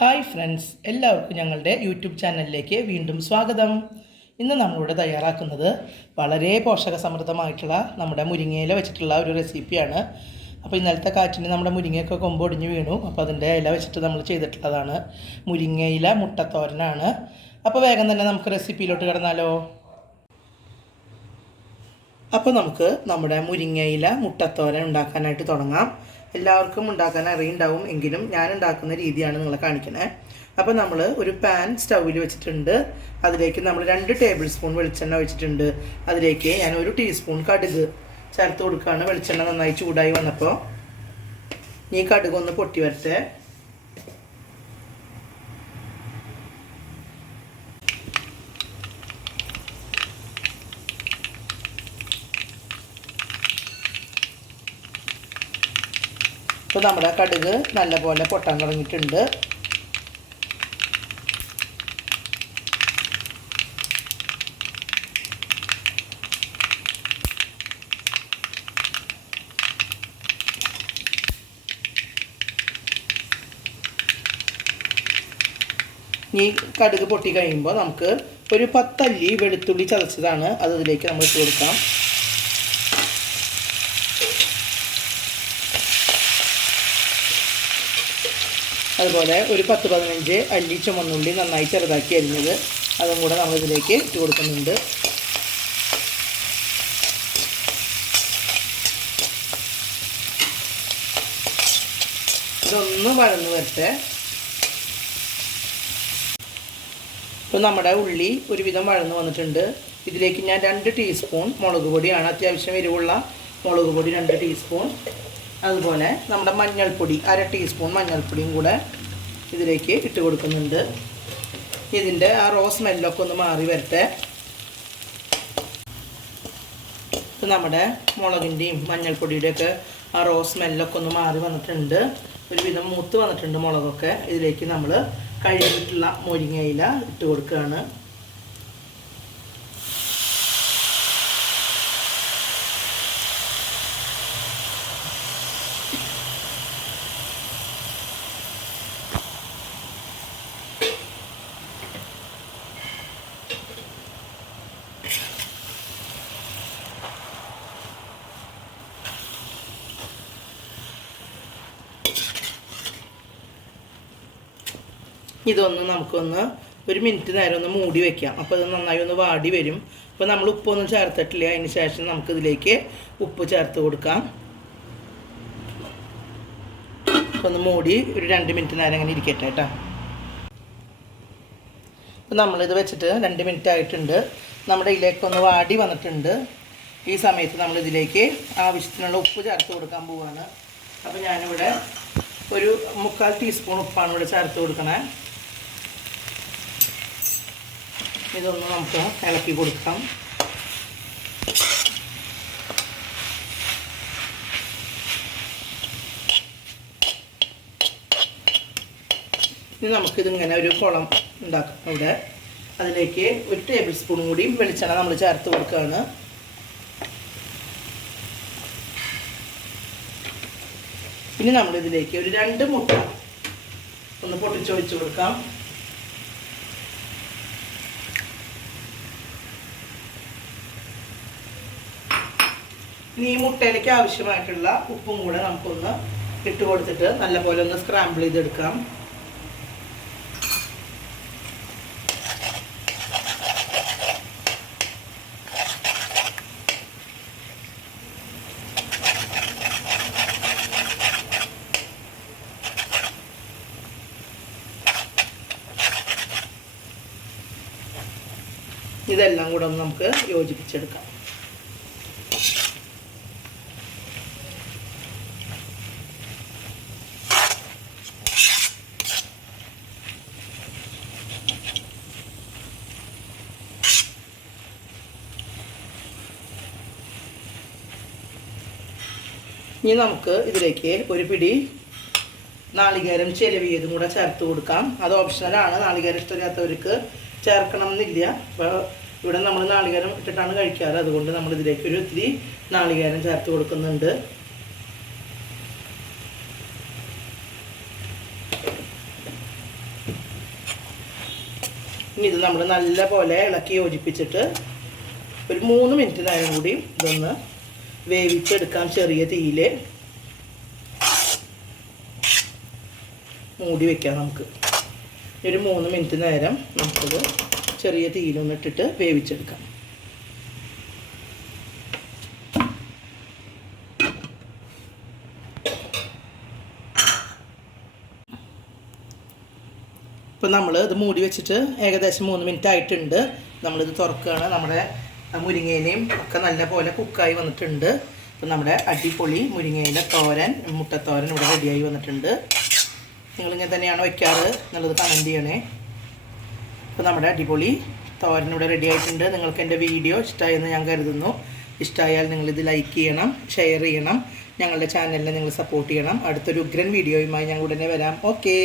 Hi friends, എല്ലാവർക്കും ഞങ്ങളുടെ YouTube ചാനലിലേക്ക് വീണ്ടും സ്വാഗതം. ഇന്ന് നമ്മളിവിടെ തയ്യാറാക്കുന്നത് വളരെ പോഷകസമൃദ്ധമായിട്ടുള്ള നമ്മുടെ മുരിങ്ങയില വെച്ചിട്ടുള്ള ഒരു റെസിപ്പിയാണ്. അപ്പോൾ ഇന്നലത്തെ കാറ്റിന് നമ്മുടെ മുരിങ്ങയൊക്കെ കൊമ്പൊടിഞ്ഞ് വീണു. അപ്പോൾ അതിൻ്റെ ഇല വെച്ചിട്ട് നമ്മൾ ചെയ്തിട്ടുള്ളതാണ്. മുരിങ്ങയില മുട്ടത്തോരനാണ്. അപ്പോൾ വേഗം തന്നെ നമുക്ക് റെസിപ്പിയിലോട്ട് കിടന്നാലോ. അപ്പോൾ നമുക്ക് നമ്മുടെ മുരിങ്ങയില മുട്ടത്തോരൻ ഉണ്ടാക്കാനായിട്ട് തുടങ്ങാം. എല്ലാവർക്കും ഉണ്ടാക്കാൻ അറിയുണ്ടാവും, എങ്കിലും ഞാൻ ഉണ്ടാക്കുന്ന രീതിയാണ് നിങ്ങളെ കാണിക്കണേ. അപ്പോൾ നമ്മൾ ഒരു പാൻ സ്റ്റൗവിൽ വെച്ചിട്ടുണ്ട്. അതിലേക്ക് നമ്മൾ 2 ടേബിൾ സ്പൂൺ വെളിച്ചെണ്ണ ഒഴിച്ചിട്ടുണ്ട്. അതിലേക്ക് ഞാൻ 1 ടീസ്പൂൺ കടുക് ചേർത്ത് കൊടുക്കുകയാണ്. വെളിച്ചെണ്ണ നന്നായി ചൂടായി വന്നപ്പോൾ ഈ കടുക് ഒന്ന് പൊട്ടി വരട്ടെ. ഇപ്പോൾ നമ്മുടെ കടുക് നല്ലപോലെ പൊട്ടാൻ തുടങ്ങിയിട്ടുണ്ട്. ഈ കടുക് പൊട്ടി കഴിയുമ്പോൾ നമുക്ക് ഒരു 10 അല്ലി വെളുത്തുള്ളി ചതച്ചതാണ്, അത് ഇതിലേക്ക് നമ്മൾ ഇട്ട് കൊടുക്കാം. അതുപോലെ ഒരു 10-15 അല്ലി ചുമന്നുള്ളി നന്നായി ചെറുതാക്കി അരിഞ്ഞത്, അതും കൂടെ നമ്മളിതിലേക്ക് ഇട്ട് കൊടുക്കുന്നുണ്ട്. ഇതൊന്ന് വഴന്ന് വരട്ടെ. ഇപ്പോൾ നമ്മുടെ ഉള്ളി ഒരുവിധം വഴന്ന് വന്നിട്ടുണ്ട്. ഇതിലേക്ക് ഞാൻ 2 ടീസ്പൂൺ മുളക് പൊടിയാണ്, അത്യാവശ്യം എരിവുള്ള മുളക് പൊടി 2 ടീസ്പൂൺ. അതുപോലെ നമ്മുടെ മഞ്ഞൾപ്പൊടി 1/2 ടീസ്പൂൺ മഞ്ഞൾപ്പൊടിയും കൂടെ ഇതിലേക്ക് ഇട്ട് കൊടുക്കുന്നുണ്ട്. ഇതിൻ്റെ ആ റോ സ്മെല്ലൊക്കെ ഒന്ന് മാറി വരട്ടെ. ഇപ്പോൾ നമ്മുടെ മുളകിൻ്റെയും മഞ്ഞൾപ്പൊടിയുടെയൊക്കെ ആ റോ സ്മെല്ലൊക്കെ ഒന്ന് മാറി വന്നിട്ടുണ്ട്. ഒരുവിധം മൂത്ത് വന്നിട്ടുണ്ട് മുളകൊക്കെ. ഇതിലേക്ക് നമ്മൾ കഴുകിയിട്ടുള്ള മുരിങ്ങയില ഇട്ട് കൊടുക്കുകയാണ്. ഇതൊന്ന് നമുക്കൊന്ന് 1 മിനിറ്റ് നേരം ഒന്ന് മൂടി വയ്ക്കാം. അപ്പോൾ ഇത് നന്നായി ഒന്ന് വാടി വരും. അപ്പോൾ നമ്മൾ ഉപ്പൊന്നും ചേർത്തിട്ടില്ല. അതിന് ശേഷം നമുക്കിതിലേക്ക് ഉപ്പ് ചേർത്ത് കൊടുക്കാം. ഒന്ന് മൂടി ഒരു 2 മിനിറ്റ് നേരം അങ്ങനെ ഇരിക്കട്ടെ കേട്ടോ. അപ്പോൾ നമ്മളിത് വെച്ചിട്ട് 2 മിനിറ്റ് ആയിട്ടുണ്ട്. നമ്മുടെ ഇതിലേക്കൊന്ന് വാടി വന്നിട്ടുണ്ട്. ഈ സമയത്ത് നമ്മളിതിലേക്ക് ആവശ്യത്തിനുള്ള ഉപ്പ് ചേർത്ത് കൊടുക്കാൻ പോവുകയാണ്. അപ്പോൾ ഞാനിവിടെ ഒരു 3/4 ടീസ്പൂൺ ഉപ്പാണ് ഇവിടെ ചേർത്ത് കൊടുക്കണേ. ഇതൊന്ന് നമുക്ക് ഇളക്കി കൊടുക്കാം. ഇനി നമുക്കിതിങ്ങനെ ഒരു കുളം ഉണ്ടാക്കാം. ഇവിടെ അതിലേക്ക് 1 ടേബിൾ സ്പൂൺ കൂടി വെളിച്ചെണ്ണ നമ്മൾ ചേർത്ത് കൊടുക്കുകയാണ്. ഇനി നമ്മളിതിലേക്ക് ഒരു 2 മുട്ട ഒന്ന് പൊട്ടിച്ചൊഴിച്ച് കൊടുക്കാം. ഇനി ഈ മുട്ടയിലേക്ക് ആവശ്യമായിട്ടുള്ള ഉപ്പും കൂടെ നമുക്കൊന്ന് ഇട്ട് കൊടുത്തിട്ട് നല്ലപോലെ ഒന്ന് സ്ക്രാമ്പിൾ ചെയ്തെടുക്കാം. ഇതെല്ലാം കൂടെ ഒന്ന് നമുക്ക് യോജിപ്പിച്ചെടുക്കാം. ഇനി നമുക്ക് ഇതിലേക്ക് ഒരു പിടി നാളികേരം ചിരവിയതും കൂടെ ചേർത്ത് കൊടുക്കാം. അത് ഓപ്ഷണലാണ്, നാളികേരം ഇഷ്ടമില്ലാത്തവർക്ക് ചേർക്കണം എന്നില്ല. അപ്പോൾ ഇവിടെ നമ്മൾ നാളികേരം ഇട്ടിട്ടാണ് കഴിക്കാറ്, അതുകൊണ്ട് നമ്മൾ ഇതിലേക്ക് ഒരു ഇത്തിരി നാളികേരം ചേർത്ത് കൊടുക്കുന്നുണ്ട്. ഇനി ഇത് നമ്മൾ നല്ല പോലെ ഇളക്കി യോജിപ്പിച്ചിട്ട് ഒരു 3 മിനിറ്റ് നേരം കൂടി ഇതൊന്ന് വേവിച്ചെടുക്കാം. ചെറിയ തീയിൽ മൂടി വയ്ക്കാം. നമുക്ക് ഒരു 3 മിനിറ്റ് നേരം നമുക്കത് ചെറിയ തീയിലൊന്നിട്ടിട്ട് വേവിച്ചെടുക്കാം. ഇപ്പോൾ നമ്മൾ ഇത് മൂടി വെച്ചിട്ട് ഏകദേശം 3 മിനിറ്റ് ആയിട്ടുണ്ട്. നമ്മളിത് തുറക്കുകയാണ്. നമ്മുടെ മുരിങ്ങയിലയും ഒക്കെ നല്ല പോലെ കുക്കായി വന്നിട്ടുണ്ട്. അപ്പോൾ നമ്മുടെ അടിപൊളി മുരിങ്ങയില തോരൻ, മുട്ടത്തോരൻ ഇവിടെ റെഡിയായി വന്നിട്ടുണ്ട്. നിങ്ങളിങ്ങനെ തന്നെയാണോ വയ്ക്കാറ് എന്നുള്ളത് കമൻറ്റ് ചെയ്യണേ. അപ്പോൾ നമ്മുടെ അടിപൊളി തോരൻ ഇവിടെ റെഡി ആയിട്ടുണ്ട്. നിങ്ങൾക്ക് എൻ്റെ വീഡിയോ ഇഷ്ടമായെന്ന് ഞാൻ കരുതുന്നു. ഇഷ്ടമായാൽ നിങ്ങളിത് ലൈക്ക് ചെയ്യണം, ഷെയർ ചെയ്യണം, ഞങ്ങളുടെ ചാനലിനെ നിങ്ങൾ സപ്പോർട്ട് ചെയ്യണം. അടുത്തൊരു ഉഗ്രൻ വീഡിയോയുമായി ഞങ്ങൾ ഉടനെ വരാം. ഓക്കേ.